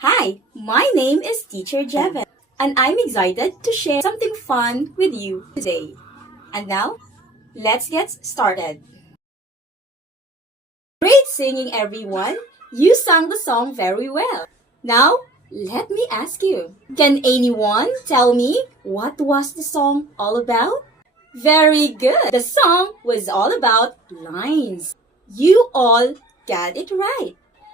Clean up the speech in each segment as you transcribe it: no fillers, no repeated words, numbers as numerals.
Hi, my name is Teacher Jevin, and I'm excited to share something fun with you today. And now, let's get started. Great singing, everyone! You sang the song very well. Now, let me ask you, can anyone tell me what was the song all about? Very good! The song was all about lines. You all got it right.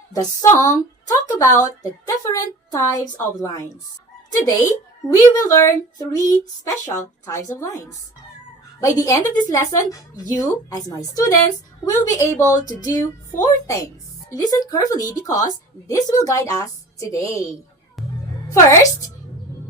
The song talked about the different types of lines. Today, we will learn 3 special types of lines. By the end of this lesson, you, as my students, will be able to do 4 things. Listen carefully because this will guide us today. First,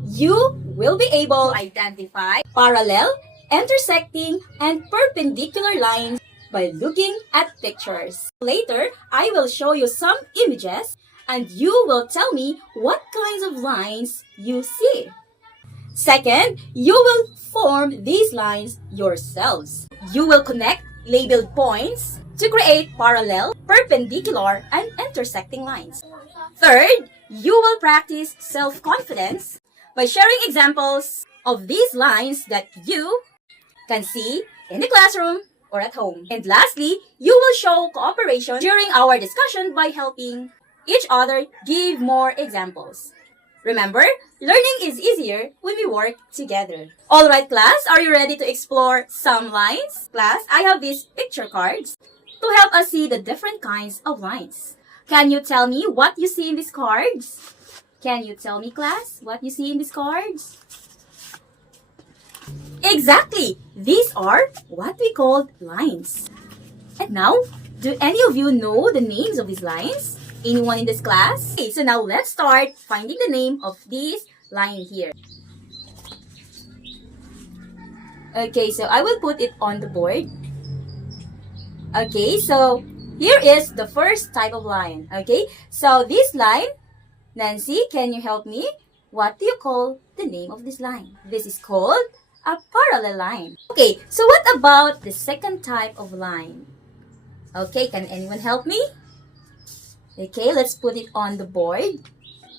you will be able to identify parallel, intersecting, and perpendicular lines by looking at pictures. Later, I will show you some images and you will tell me what kinds of lines you see. Second, you will form these lines yourselves. You will connect labeled points to create parallel, perpendicular, and intersecting lines. Third, you will practice self-confidence by sharing examples of these lines that you can see in the classroom or at home. And lastly, you will show cooperation during our discussion by helping each other give more examples. Remember, learning is easier when we work together. Alright class, are you ready to explore some lines? Class, I have these picture cards to help us see the different kinds of lines. Can you tell me what you see in these cards? Can you tell me, class, what you see in these cards? Exactly! These are what we call lines. And now, do any of you know the names of these lines? Anyone in this class? Okay, so now let's start finding the name of this line here. Okay, so I will put it on the board. Okay, so here is the first type of line. Okay, so this line, Nancy, can you help me? What do you call the name of this line? This is called a parallel line. Okay, so what about the second type of line? Okay, can anyone help me? Okay, let's put it on the board.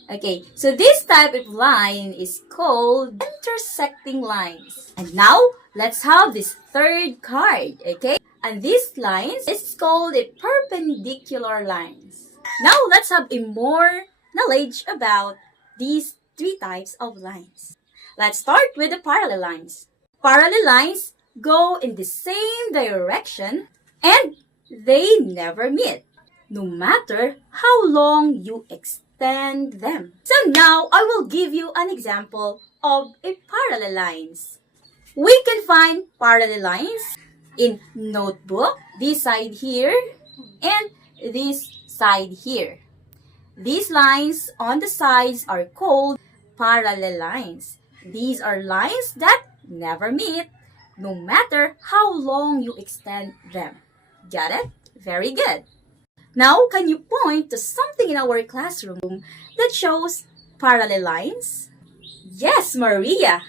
Okay, so this type of line is called intersecting lines. And now, let's have this third card, okay? And this line is called a perpendicular lines. Now, let's have a more knowledge about these 3 types of lines. Let's start with the parallel lines. Parallel lines go in the same direction and they never meet, no matter how long you extend them. So now, I will give you an example of a parallel lines. We can find parallel lines in notebook, this side here, and this side here. These lines on the sides are called parallel lines. These are lines that never meet, no matter how long you extend them. Got it? Very good. Now, can you point to something in our classroom that shows parallel lines? Yes, Maria.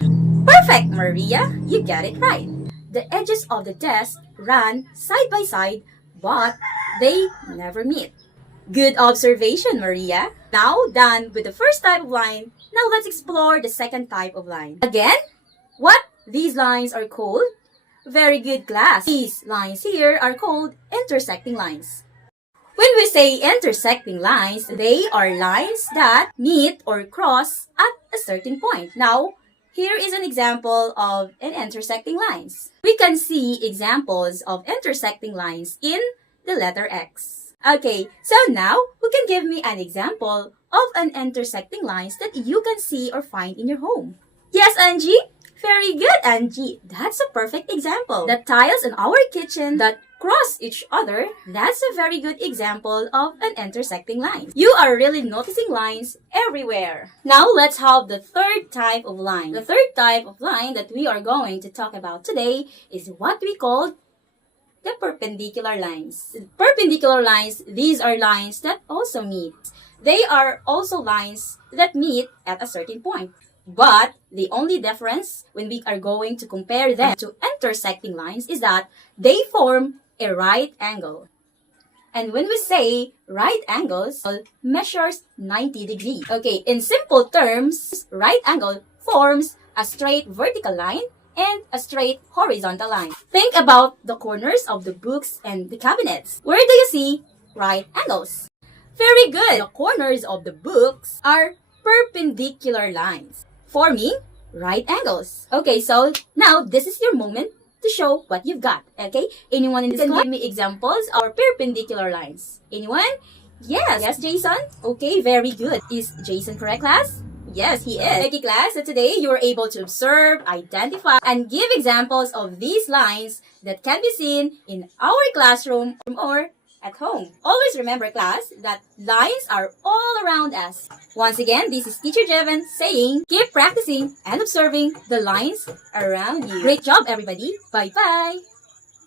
Perfect, Maria. You got it right. The edges of the desk run side by side, but they never meet. Good observation, Maria. Now, done with the first type of line, now let's explore the second type of line. Again, what these lines are called? Very good, class. These lines here are called intersecting lines. When we say intersecting lines, they are lines that meet or cross at a certain point. Now, here is an example of an intersecting lines. We can see examples of intersecting lines in the letter X. Okay, so now, who can give me an example of an intersecting lines that you can see or find in your home? Yes, Angie? Very good, Angie. That's a perfect example. The tiles in our kitchen that cross each other, that's a very good example of an intersecting line. You are really noticing lines everywhere. Now, let's have the third type of line. The third type of line that we are going to talk about today is what we call the perpendicular lines. Perpendicular lines, these are lines that also meet. They are also lines that meet at a certain point. But the only difference when we are going to compare them to intersecting lines is that they form a right angle. And when we say right angles, measures 90 degrees. Okay, in simple terms, right angle forms a straight vertical line and a straight horizontal line. Think about the corners of the books and the cabinets. Where do you see right angles? Very good! The corners of the books are perpendicular lines, forming right angles. Okay, so now this is your moment to show what you've got. Okay, anyone in this class can give me examples of perpendicular lines? Anyone? Yes, Jason. Okay, very good. Is Jason correct, class? Yes, he is. Okay, class, so today you were able to observe, identify, and give examples of these lines that can be seen in our classroom or at home. Always remember, class, that lines are all around us. Once again, this is Teacher Jevan saying, keep practicing and observing the lines around you. Great job, everybody. Bye-bye.